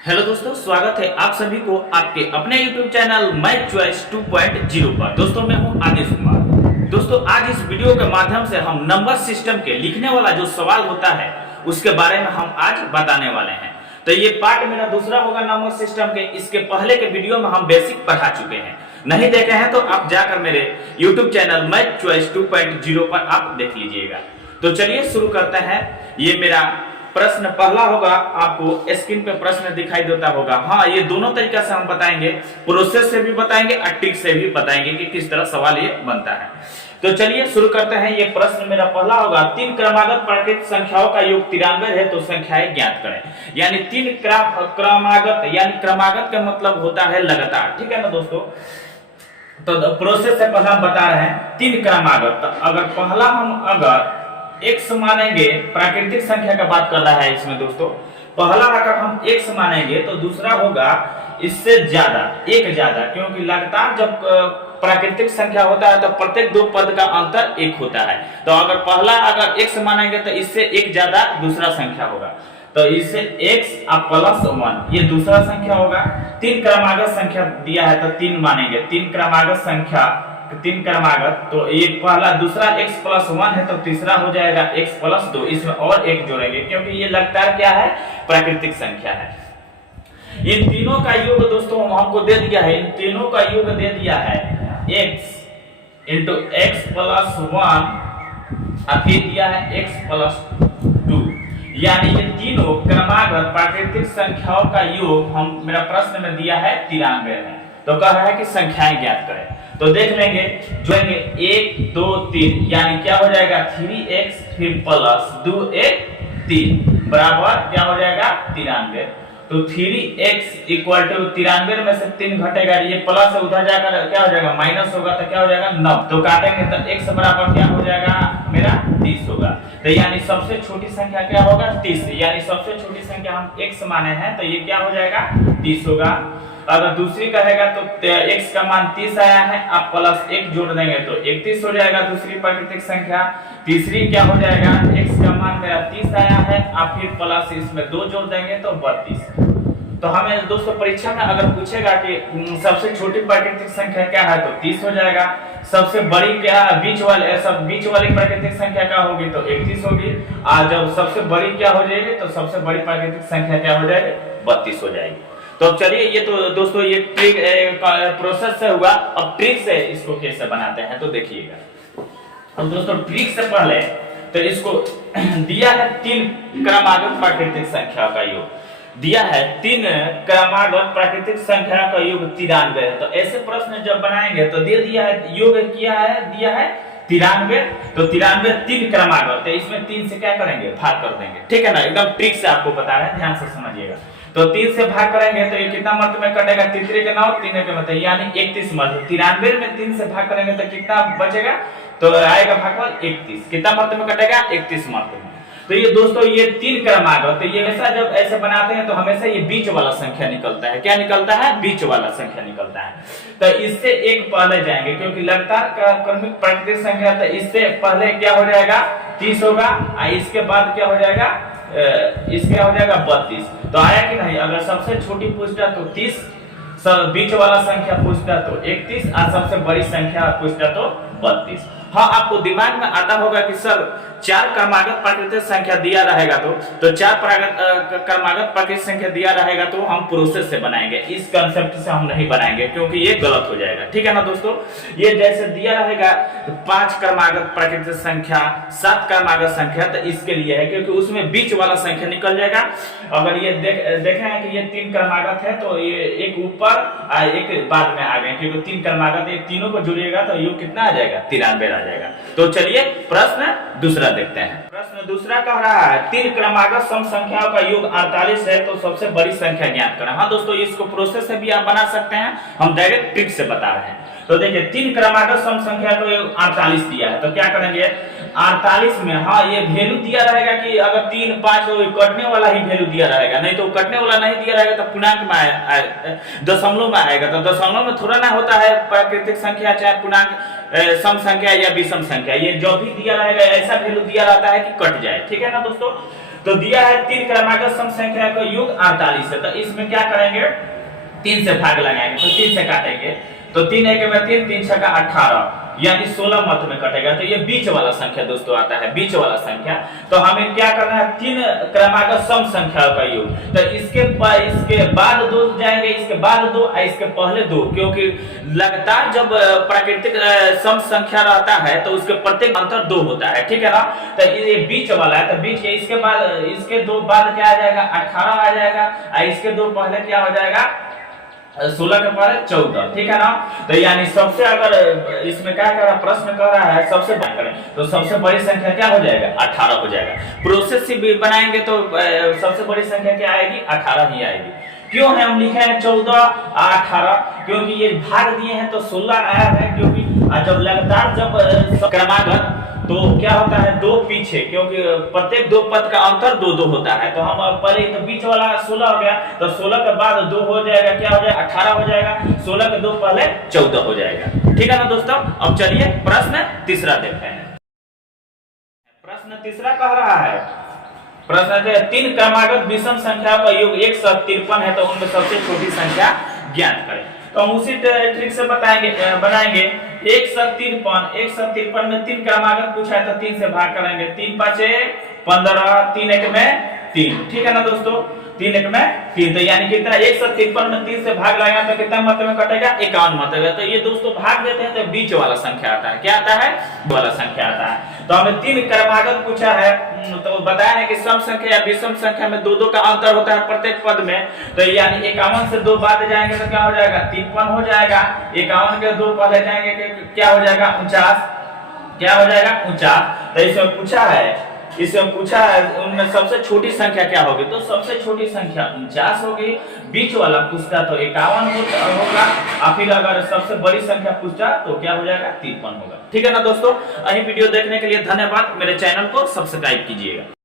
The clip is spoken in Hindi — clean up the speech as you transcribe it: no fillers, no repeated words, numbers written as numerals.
हेलो दोस्तों, स्वागत है आप सभी को आपके अपने YouTube चैनल मैथ चॉइस 2.0 पर। दोस्तों मैं हूं आदिश कुमार। दोस्तों आज इस वीडियो के माध्यम से हम नंबर सिस्टम के लिखने वाला जो सवाल होता है उसके बारे में हम आज बताने वाले हैं। तो ये पार्ट मेरा दूसरा होगा नंबर सिस्टम के। इसके पहले के वीडियो में हम बेसिक पढ़ा चुके हैं, नहीं देखे हैं तो आप जाकर मेरे YouTube चैनल मैथ चॉइस 2.0 पर आप देख लीजिएगा। तो चलिए शुरू करते हैं। ये मेरा प्रश्न पहला होगा, आपको स्क्रीन पे प्रश्न दिखाई देता होगा। हाँ, ये दोनों तरीका से हम बताएंगे, प्रोसेस से भी बताएंगे और ट्रिक से भी बताएंगे कि किस तरह सवाल ये बनता है। तो चलिए शुरू करते हैं। ये प्रश्न मेरा पहला होगा, तीन क्रमागत प्राकृतिक संख्याओं का योग 93 है तो संख्याएं ज्ञात करें। यानी तीन क्रमागत, यानी क्रमागत का मतलब होता है लगातार, ठीक है ना दोस्तों। तो प्रोसेस से पहला हम बता रहे हैं तीन क्रमागत। अगर पहला हम अगर x मानेंगे, प्राकृतिक संख्या का बात कर रहा है इसमें दोस्तों। पहला अगर हम x मानेंगे तो दूसरा होगा इससे ज्यादा, एक ज्यादा, क्योंकि लगातार जब प्राकृतिक संख्या होता है तो प्रत्येक दो पद का अंतर एक होता है। तो अगर पहला अगर x मानेंगे तो इससे एक ज्यादा दूसरा संख्या होगा, तो इससे x प्लस 1 ये दूसरा संख्या होगा। तीन क्रमागत संख्या दिया है तो तीन मानेंगे, तीन क्रमागत संख्या, तीन क्रमागत, तो ये पहला, दूसरा x प्लस 1 है तो तीसरा हो जाएगा x प्लस 2। इसमें और एक जोड़ेंगे क्योंकि ये लगातार क्या है, प्राकृतिक संख्या है। इन तीनों का योग दोस्तों हमको दे दिया है, इन तीनों का योग दे दिया है x इंटू एक्स प्लस 1 और फिर दिया है x प्लस 2। यानी ये तीनों क्रमागत प्राकृतिक संख्याओं का योग हम मेरा प्रश्न में दिया है 93 है। तो कह रहा है कि संख्याएं ज्ञात करें। तो देख लेंगे, जोड़ेंगे 1 2 3, यानी क्या हो जाएगा 3x फिर प्लस 2x 3 बराबर क्या हो जाएगा 93। तो 3x इक्वल टू 93 में से 3 घटेगा, ये प्लस उधर जाकर क्या हो जाएगा माइनस होगा, तो क्या हो जाएगा 9। तो काटेंगे तो x बराबर क्या हो जाएगा मेरा 30 होगा। तो यानी सबसे छोटी संख्या क्या होगा 30, यानी सबसे छोटी संख्या हम x माने हैं तो ये क्या हो जाएगा 30 होगा। अगर दूसरी कहेगा तो x का मान 30 आया है, आप प्लस 1 जोड़ देंगे तो 31 हो जाएगा दूसरी प्राकृतिक संख्या। तीसरी क्या हो जाएगा, x का मान मेरा 30 आया है, आप फिर प्लस इसमें 2 जोड़ देंगे तो 32। तो हमें दोस्तों परीक्षा में अगर पूछेगा कि सबसे छोटी प्राकृतिक संख्या क्या है तो 30 हो जाएगा। सबसे बड़ी क्या, बीच वाली प्राकृतिक संख्या क्या होगी तो 31 होगी। और जब सबसे बड़ी क्या हो जाएगी तो सबसे बड़ी प्राकृतिक संख्या क्या हो जाएगी 32 हो जाएगी। तो अब चलिए, ये तो दोस्तों ये ट्रिक प्रोसेस से हुआ। अब ट्रिक से इसको कैसे बनाते हैं तो देखिएगा। अब दोस्तों ट्रिक से पहले तो इसको दिया है तीन क्रमागत प्राकृतिक संख्या का योग, दिया है तीन क्रमागत प्राकृतिक संख्या का योग 93 है। तो ऐसे प्रश्न जब बनाएंगे तो दे दिया है योग किया है, दिया है 93, तो 93 तीन क्रमागत है, इसमें 3 से क्या करेंगे भाग कर देंगे, ठीक है ना। एकदम ट्रिक से आपको बता रहे हैं, ध्यान से समझिएगा। तो 3 से भाग करेंगे तो ये कितना मर्द में कटेगा, तीसरे के 9 तीन के मतलब यानी 31 मर्द। 93 में 3 से भाग करेंगे तो कितना बचेगा, तो आएगा भागफल 31। कितना मर्द में कटेगा 31 मर्द में। तो ये दोस्तों ये तीन क्रमागत, तो ये ऐसा जब ऐसे बनाते हैं तो हमेशा ये बीच वाला संख्या निकलता है। क्या निकलता है, बीच वाला संख्या निकलता है। तो इससे एक पहले जाएंगे क्योंकि लगातार क्रमिक प्राकृतिक संख्या, तो इससे पहले क्या हो जाएगा 30 होगा, और इसके बाद क्या हो जाएगा, इसके हो जाएगा 32। तो आया कि नहीं। अगर सबसे छोटी पूछता तो 30, बीच वाला संख्या पूछता तो 31, और सबसे बड़ी संख्या पूछता तो 32। हाँ, आपको दिमाग में आता होगा कि सर 4 क्रमागत प्राकृतिक संख्या दिया रहेगा तो 4 क्रमागत प्राकृतिक संख्या दिया रहेगा तो हम प्रोसेस से बनाएंगे, इस कंसेप्ट से हम नहीं बनाएंगे क्योंकि ये गलत हो जाएगा, ठीक है ना दोस्तों। ये जैसे दिया रहेगा 5 क्रमागत प्राकृतिक संख्या, 7 क्रमागत संख्या, तो इसके लिए है क्योंकि उसमें बीच वाला संख्या निकल जाएगा। अगर ये देखें हैं कि ये 3 क्रमागत है तो ये एक ऊपर और एक बाद में आ गए, क्योंकि 3 क्रमागत, ये तीनों को जुड़िएगा तो योग कितना आ जाएगा 93 आ जाएगा। तो चलिए प्रश्न दूसरा देखते हैं। प्रश्न दूसरा कह रहा है तीन क्रमागत सम संख्याओं का योग 48 है तो सबसे बड़ी संख्या ज्ञात करें। हाँ दोस्तों, इसको प्रोसेस से भी आप बना सकते हैं, हम डायरेक्ट ट्रिक से बता रहे हैं। तो देखिए तीन क्रमागत सम संख्या को 48 दिया है तो क्या करेंगे 48 में, हाँ ये वैल्यू दिया रहेगा कि अगर 3 5 कटने वाला ही वैल्यू दिया रहेगा, नहीं तो कटने वाला नहीं दिया रहेगा तो पूर्णांक में दशमलव में आएगा। तो दशमलव में थोड़ा ना होता है प्राकृतिक संख्या चाहे पूर्णांक सम संख्या या विषम संख्या, ये जो भी दिया रहेगा ऐसा वैल्यू दिया रहता है कि कट जाए, ठीक है ना दोस्तों। तो दिया है 3 क्रमागत सम संख्या का योग 48 है, तो इसमें क्या करेंगे 3 से भाग लगाएंगे, तो 3 से काटेंगे, तो 3 एक में 3, 3 छक्का 18 यानी 16 मत में कटेगा। तो ये बीच वाला संख्या दोस्तों आता है, बीच वाला संख्या। तो हमें क्या करना है 3 क्रमागत सम संख्या का योग, तो इसके बाद 2 जाएंगे, इसके बाद 2 और इसके पहले 2, क्योंकि लगातार जब प्राकृतिक सम संख्या रहता है तो उसके प्रत्येक अंतर 2 होता है, ठीक है ना। तो ये बीच वाला है, तो बीच के इसके 2 बाद क्या आ जाएगा 18 आ जाएगा, और इसके 2 पहले क्या हो जाएगा 16 के पहले 14, ठीक है ना। तो यानी सबसे अगर इसमें क्या कर रहा प्रश्न कर रहा है सबसे बड़ा करें, तो सबसे बड़ी संख्या क्या हो जाएगा 18 हो जाएगा। प्रोसेस से बनाएंगे तो सबसे बड़ी संख्या क्या आएगी 18 ही आएगी। क्यों है हम लिखे हैं 14 18, क्योंकि ये भाग दिए हैं तो 16 आया है, क्योंकि जब लगातार जब क्रमागत तो क्या होता है 2 पीछे, क्योंकि प्रत्येक 2 पद का अंतर 2 होता है। तो हम पहले तो बीच वाला 16 हो गया, तो 16 के बाद 2 हो जाएगा, क्या हो जाएगा 18 हो जाएगा, 16 के 2 पहले 14 हो जाएगा, ठीक है ना दोस्तों। अब चलिए प्रश्न तीसरा देखते हैं। प्रश्न तीसरा कह रहा है, प्रश्न 3 क्रमागत विषम संख्या का योग 153 है, तो उनमें सबसे छोटी संख्या ज्ञात करें। तो हम उसी ट्रिक से बनाएंगे 153 में 3 क्रमागत पूछा है, तो 3 से भाग करेंगे, 3 5 15, 3 1 में 3, ठीक है ना दोस्तों, 3 1 में 3। तो यानी कितना 153 में 3 से भाग लगाएंगे तो कितना मत में कटेगा 51 मत में। तो ये दोस्तों भाग देते हैं तो बीच वाला संख्या आता है, क्या आता है वाला संख्या आता है। तो हमें 3 क्रमागत पूछा है, तो बताया है कि सम संख्या या विषम संख्या में 2 का अंतर होता है प्रत्येक पद में। तो यानी 51 से 2 बाद जाएंगे तो क्या हो जाएगा 53 हो जाएगा, 51 के 2 पहले जाएंगे क्या हो जाएगा 49, क्या हो जाएगा 49। तो इसमें पूछा है उनमें सबसे छोटी संख्या क्या होगी, तो सबसे छोटी संख्या 49 होगी। बीच वाला पूछता तो 51 होगा, और फिर अगर सबसे बड़ी संख्या पूछता तो क्या हो जाएगा 53 होगा, ठीक है ना दोस्तों। यही वीडियो देखने के लिए धन्यवाद, मेरे चैनल को सब्सक्राइब कीजिएगा।